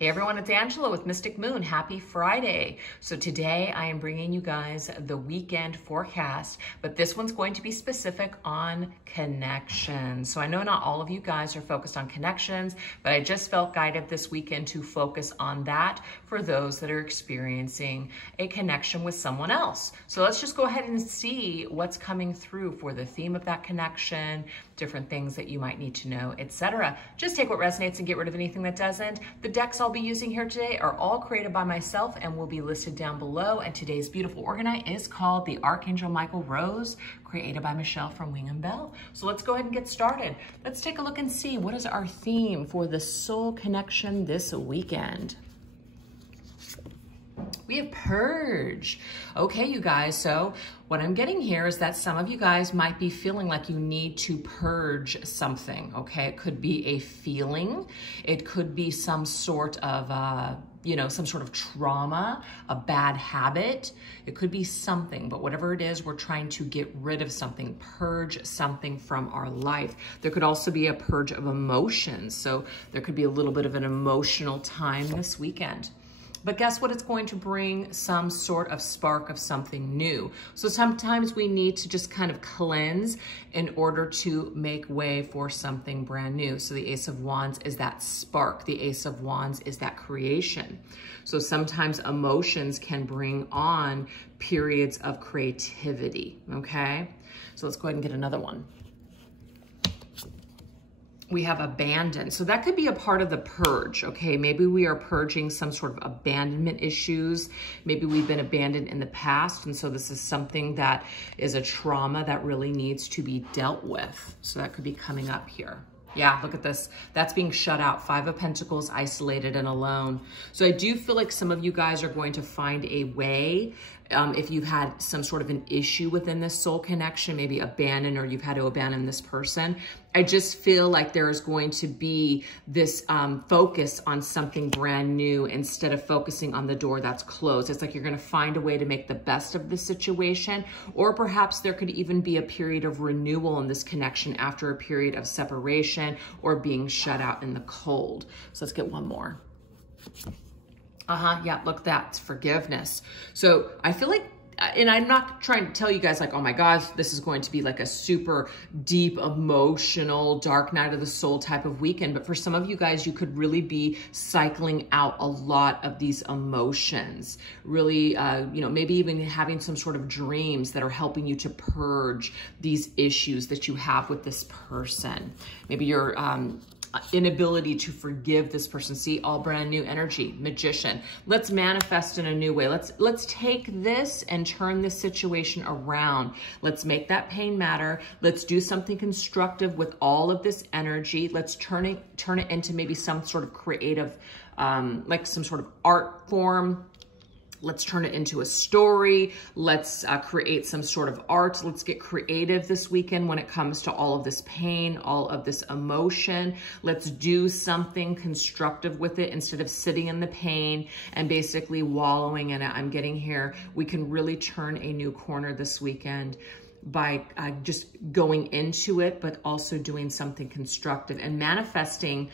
Hey everyone, it's Angela with Mystic Moon. Happy Friday. So today I am bringing you guys the weekend forecast, but this one's going to be specific on connections. So I know not all of you guys are focused on connections, but I just felt guided this weekend to focus on that for those that are experiencing a connection with someone else. So let's just go ahead and see what's coming through for the theme of that connection, different things that you might need to know, etc. Just take what resonates and get rid of anything that doesn't. The decks I'll be using here today are all created by myself and will be listed down below. And today's beautiful organite is called the Archangel Michael Rose, created by Michelle from Wing and Bell. So let's go ahead and get started. Let's take a look and see what is our theme for the soul connection this weekend. We have purge. Okay, you guys, so what I'm getting here is that some of you guys might be feeling like you need to purge something, okay? It could be a feeling. It could be some sort of, some sort of trauma, a bad habit. It could be something, but whatever it is, we're trying to get rid of something, purge something from our life. There could also be a purge of emotions. So there could be a little bit of an emotional time this weekend. But guess what? It's going to bring some sort of spark of something new. So sometimes we need to just kind of cleanse in order to make way for something brand new. So the Ace of Wands is that spark. The Ace of Wands is that creation. So sometimes emotions can bring on periods of creativity, okay? So let's go ahead and get another one. We have abandoned. So that could be a part of the purge, okay? Maybe we are purging some sort of abandonment issues. Maybe we've been abandoned in the past. And so this is something that is a trauma that really needs to be dealt with. So that could be coming up here. Yeah, look at this. That's being shut out. Five of Pentacles, isolated and alone. So I do feel like some of you guys are going to find a way, if you've had some sort of an issue within this soul connection, maybe abandon, or you've had to abandon this person. I just feel like there is going to be this focus on something brand new instead of focusing on the door that's closed. It's like you're going to find a way to make the best of the situation, or perhaps there could even be a period of renewal in this connection after a period of separation or being shut out in the cold. So let's get one more. Yeah, look, that's forgiveness. So I feel like, and I'm not trying to tell you guys like, oh my gosh, this is going to be like a super deep, emotional, dark night of the soul type of weekend. But for some of you guys, you could really be cycling out a lot of these emotions. Really, maybe even having some sort of dreams that are helping you to purge these issues that you have with this person. Maybe you're, inability to forgive this person. See, all brand new energy. Magician. Let's manifest in a new way. Let's take this and turn this situation around. Let's make that pain matter. Let's do something constructive with all of this energy. Let's turn it into maybe some sort of creative, like some sort of art form. Let's turn it into a story. Let's create some sort of art. Let's get creative this weekend when it comes to all of this pain, all of this emotion. Let's do something constructive with it instead of sitting in the pain and basically wallowing in it. I'm getting here. We can really turn a new corner this weekend by just going into it, but also doing something constructive and manifesting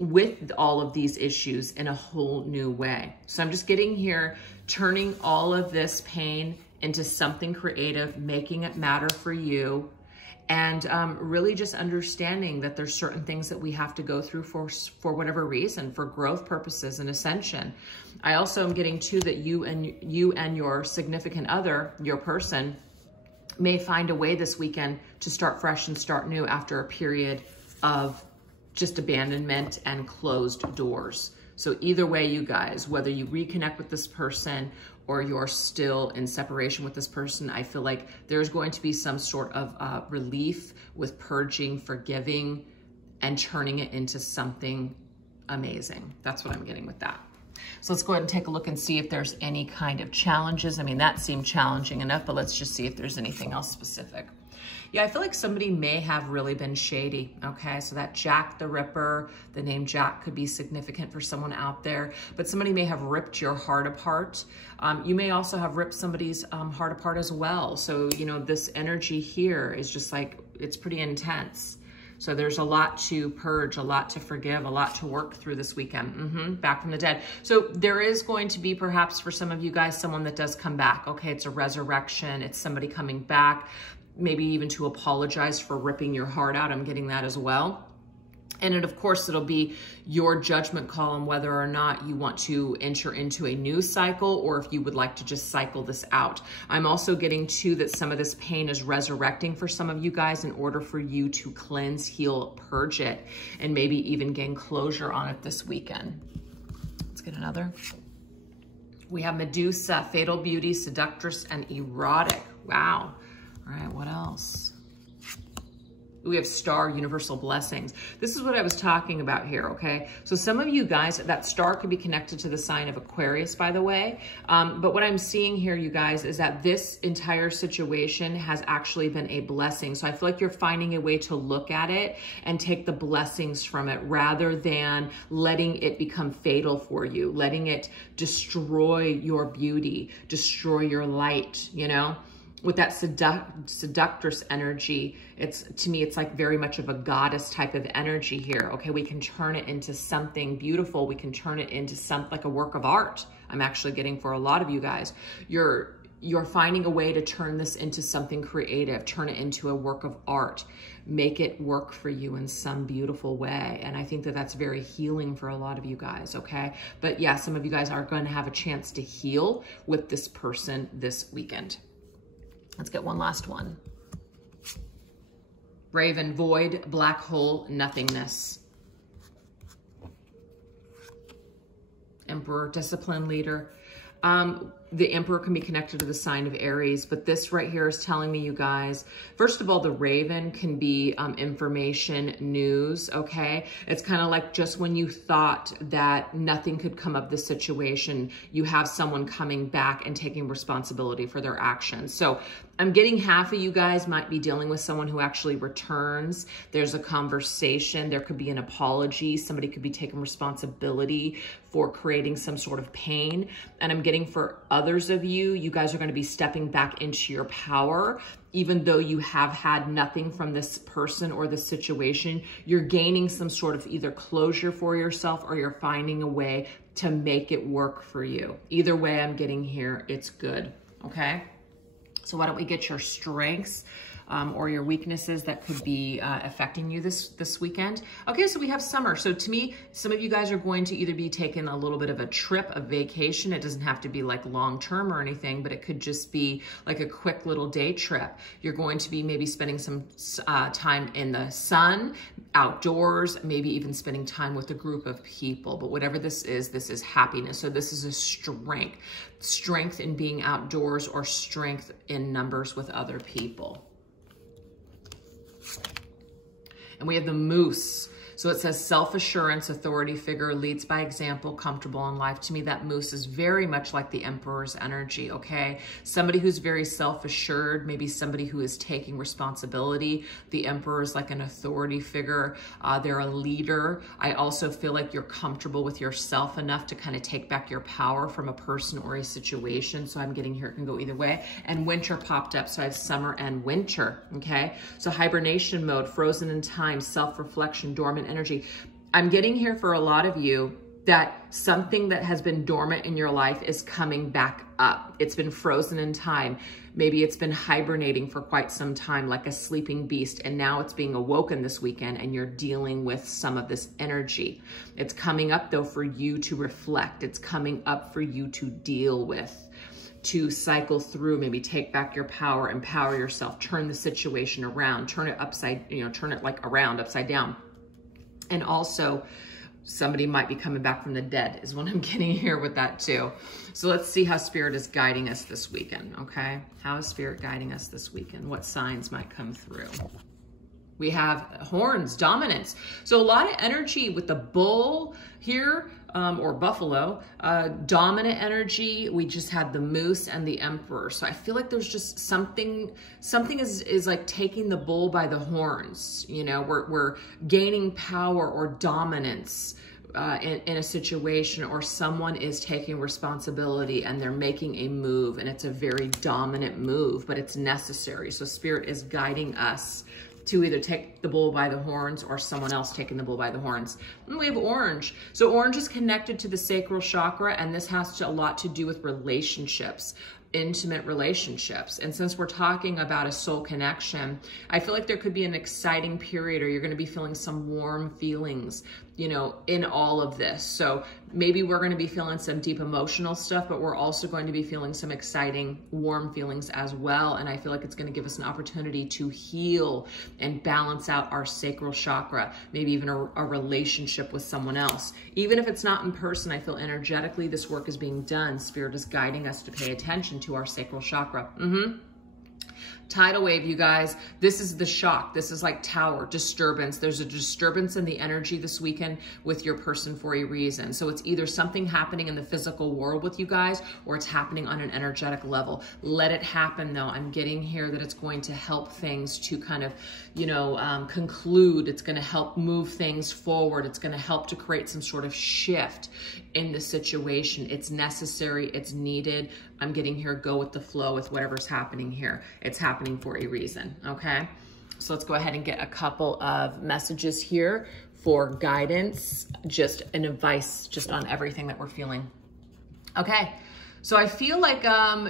with all of these issues in a whole new way. So I'm just getting here, turning all of this pain into something creative, making it matter for you, and really just understanding that there's certain things that we have to go through for whatever reason, for growth purposes and ascension. I also am getting too that you and your significant other, your person, may find a way this weekend to start fresh and start new after a period of just abandonment and closed doors. So either way, you guys, whether you reconnect with this person or you're still in separation with this person, I feel like there's going to be some sort of relief with purging, forgiving, and turning it into something amazing. That's what I'm getting with that. So let's go ahead and take a look and see if there's any kind of challenges. I mean, that seemed challenging enough, but let's just see if there's anything else specific. Yeah, I feel like somebody may have really been shady, okay? So that Jack the Ripper, the name Jack could be significant for someone out there, but somebody may have ripped your heart apart. You may also have ripped somebody's heart apart as well. So, this energy here is just like, it's pretty intense. So there's a lot to purge, a lot to forgive, a lot to work through this weekend. Back from the dead. So there is going to be perhaps for some of you guys, someone that does come back. Okay, it's a resurrection. It's somebody coming back, maybe even to apologize for ripping your heart out. I'm getting that as well. And it, of course, it'll be your judgment call on whether or not you want to enter into a new cycle or if you would like to just cycle this out. I'm also getting too that some of this pain is resurrecting for some of you guys in order for you to cleanse, heal, purge it, and maybe even gain closure on it this weekend. Let's get another. We have Medusa, Fatal Beauty, Seductress, and Erotic. Wow. All right, what else? We have Star, Universal Blessings. This is what I was talking about here, okay? So some of you guys, that star could be connected to the sign of Aquarius, by the way. But what I'm seeing here, you guys, is that this entire situation has actually been a blessing. So I feel like you're finding a way to look at it and take the blessings from it rather than letting it become fatal for you, letting it destroy your beauty, destroy your light, you know? With that seductress energy, to me, it's like very much of a goddess type of energy here. Okay, we can turn it into something beautiful. We can turn it into like a work of art. I'm actually getting for a lot of you guys. You're finding a way to turn this into something creative, turn it into a work of art, make it work for you in some beautiful way. And I think that that's very healing for a lot of you guys, okay? But yeah, some of you guys are going to have a chance to heal with this person this weekend. Let's get one last one. Raven, Void, Black Hole, Nothingness. Emperor, Discipline Leader. The Emperor can be connected to the sign of Aries, but this right here is telling me, you guys, first of all, the Raven can be information, news, okay? It's kind of like just when you thought that nothing could come of the situation, you have someone coming back and taking responsibility for their actions. So I'm getting half of you guys might be dealing with someone who actually returns. There's a conversation. There could be an apology. Somebody could be taking responsibility for creating some sort of pain. And I'm getting for others of you, you guys are going to be stepping back into your power. Even though you have had nothing from this person or this situation, you're gaining some sort of either closure for yourself or you're finding a way to make it work for you. Either way I'm getting here, it's good, okay? So why don't we get your strengths or your weaknesses that could be affecting you this weekend. Okay, so we have summer. So to me, some of you guys are going to either be taking a little bit of a trip, a vacation. It doesn't have to be like long-term or anything, but it could just be like a quick little day trip. You're going to be maybe spending some time in the sun, outdoors, maybe even spending time with a group of people. But whatever this is happiness. So this is a strength in being outdoors or strength in numbers with other people. And we have the Moose. So it says self-assurance, authority figure, leads by example, comfortable in life. To me, that Moose is very much like the Emperor's energy, okay? Somebody who's very self-assured, maybe somebody who is taking responsibility. The Emperor is like an authority figure. They're a leader. I also feel like you're comfortable with yourself enough to kind of take back your power from a person or a situation. So I'm getting here, it can go either way. And winter popped up, so I have summer and winter, okay? So hibernation mode, frozen in time, self-reflection, dormant energy. I'm getting here for a lot of you that something that has been dormant in your life is coming back up. It's been frozen in time. Maybe it's been hibernating for quite some time, like a sleeping beast, and now it's being awoken this weekend and you're dealing with some of this energy. It's coming up though for you to reflect. It's coming up for you to deal with, to cycle through, maybe take back your power, empower yourself, turn the situation around, turn it upside, turn it like around, upside down. And also, somebody might be coming back from the dead is what I'm getting here with that too. So let's see how Spirit is guiding us this weekend, okay? How is Spirit guiding us this weekend? What signs might come through? We have horns, dominance. So a lot of energy with the bull here, or buffalo, dominant energy. We just had the moose and the emperor. So I feel like there's just something is like taking the bull by the horns. We're gaining power or dominance in a situation, or someone is taking responsibility and they're making a move, and it's a very dominant move, but it's necessary. So Spirit is guiding us to either take the bull by the horns or someone else taking the bull by the horns. And we have orange. So orange is connected to the sacral chakra, and this has a lot to do with relationships, intimate relationships. And since we're talking about a soul connection, I feel like there could be an exciting period, or you're going to be feeling some warm feelings, you know, in all of this. So maybe we're going to be feeling some deep emotional stuff, but we're also going to be feeling some exciting, warm feelings as well. And I feel like it's going to give us an opportunity to heal and balance out our sacral chakra, maybe even a relationship with someone else. Even if it's not in person, I feel energetically this work is being done. Spirit is guiding us to pay attention to our sacral chakra. Tidal wave, you guys, this is the shock. This is like tower disturbance. There's a disturbance in the energy this weekend with your person for a reason. So it's either something happening in the physical world with you guys, or it's happening on an energetic level. Let it happen though. I'm getting here that it's going to help things to kind of, you know, conclude. It's going to help move things forward. It's going to help to create some sort of shift in the situation. It's necessary. It's needed. I'm getting here, go with the flow with whatever's happening here. It's happening for a reason, okay? So let's go ahead and get a couple of messages here for guidance, just an advice just on everything that we're feeling. Okay, so I feel like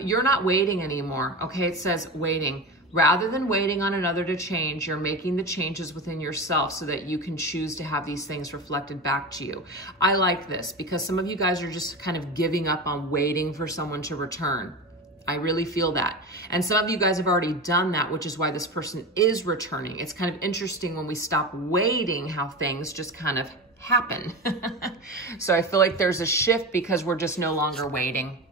you're not waiting anymore, okay? It says waiting. Rather than waiting on another to change, you're making the changes within yourself so that you can choose to have these things reflected back to you. I like this because some of you guys are just kind of giving up on waiting for someone to return. I really feel that. And some of you guys have already done that, which is why this person is returning. It's kind of interesting when we stop waiting how things just kind of happen. So I feel like there's a shift because we're just no longer waiting.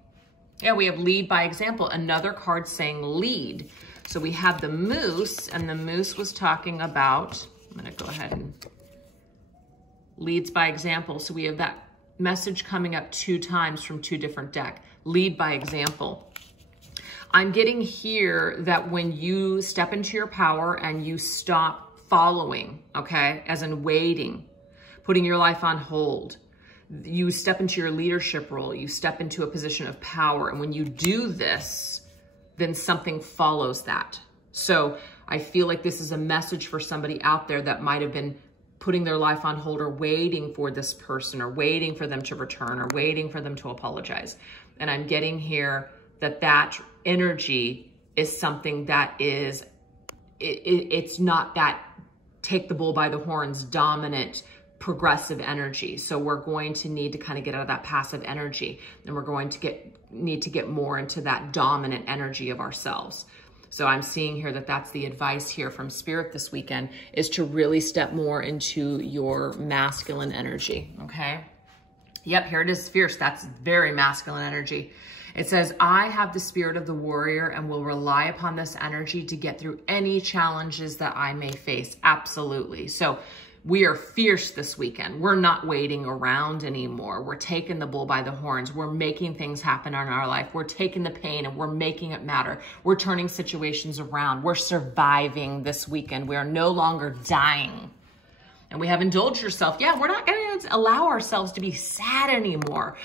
Yeah, we have lead by example. Another card saying lead. So we have the moose, and the moose was talking about, I'm going to go ahead and leads by example. So we have that message coming up 2 times from 2 different decks. Lead by example. I'm getting here that when you step into your power and you stop following, okay, as in waiting, putting your life on hold, you step into your leadership role, you step into a position of power. And when you do this, then something follows that. So I feel like this is a message for somebody out there that might have been putting their life on hold or waiting for this person or waiting for them to return or waiting for them to apologize. And I'm getting here that that energy is something that is, it's not that take the bull by the horns, dominant, progressive energy. So we're going to need to kind of get out of that passive energy, and we're going to need to get more into that dominant energy of ourselves. So I'm seeing here that that's the advice here from Spirit this weekend, is to really step more into your masculine energy, okay? Yep, here it is, fierce. That's very masculine energy. It says, I have the spirit of the warrior and will rely upon this energy to get through any challenges that I may face. Absolutely. So we are fierce this weekend. We're not waiting around anymore. We're taking the bull by the horns. We're making things happen in our life. We're taking the pain and we're making it matter. We're turning situations around. We're surviving this weekend. We are no longer dying. And we have indulged yourself. Yeah, we're not going to allow ourselves to be sad anymore.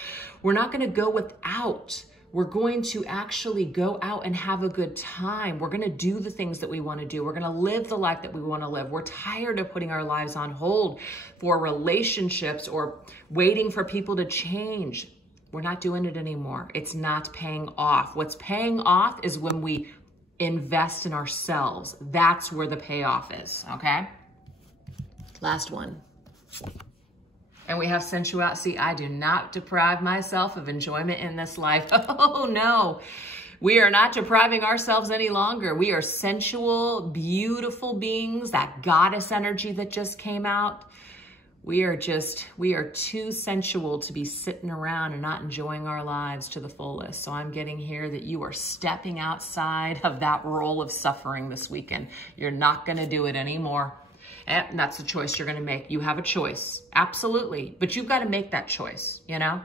We're not going to go without. We're going to actually go out and have a good time. We're going to do the things that we want to do. We're going to live the life that we want to live. We're tired of putting our lives on hold for relationships or waiting for people to change. We're not doing it anymore. It's not paying off. What's paying off is when we invest in ourselves. That's where the payoff is, okay? Last one. And we have sensuality. See, I do not deprive myself of enjoyment in this life. Oh, no. We are not depriving ourselves any longer. We are sensual, beautiful beings. That goddess energy that just came out. We are too sensual to be sitting around and not enjoying our lives to the fullest. So I'm getting here that you are stepping outside of that role of suffering this weekend. You're not going to do it anymore. And that's the choice you're going to make. You have a choice. Absolutely. But you've got to make that choice, you know?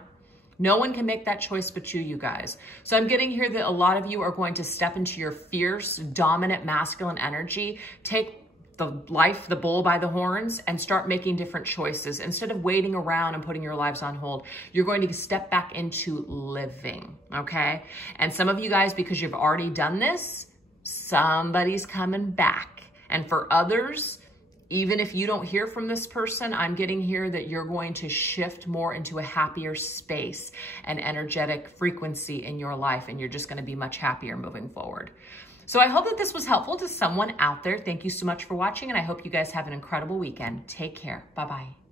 No one can make that choice but you guys. So I'm getting here that a lot of you are going to step into your fierce, dominant, masculine energy, take the bull by the horns, and start making different choices. Instead of waiting around and putting your lives on hold, you're going to step back into living, okay? And some of you guys, because you've already done this, somebody's coming back. And for others, even if you don't hear from this person, I'm getting here that you're going to shift more into a happier space and energetic frequency in your life, and you're just going to be much happier moving forward. So I hope that this was helpful to someone out there. Thank you so much for watching, and I hope you guys have an incredible weekend. Take care. Bye-bye.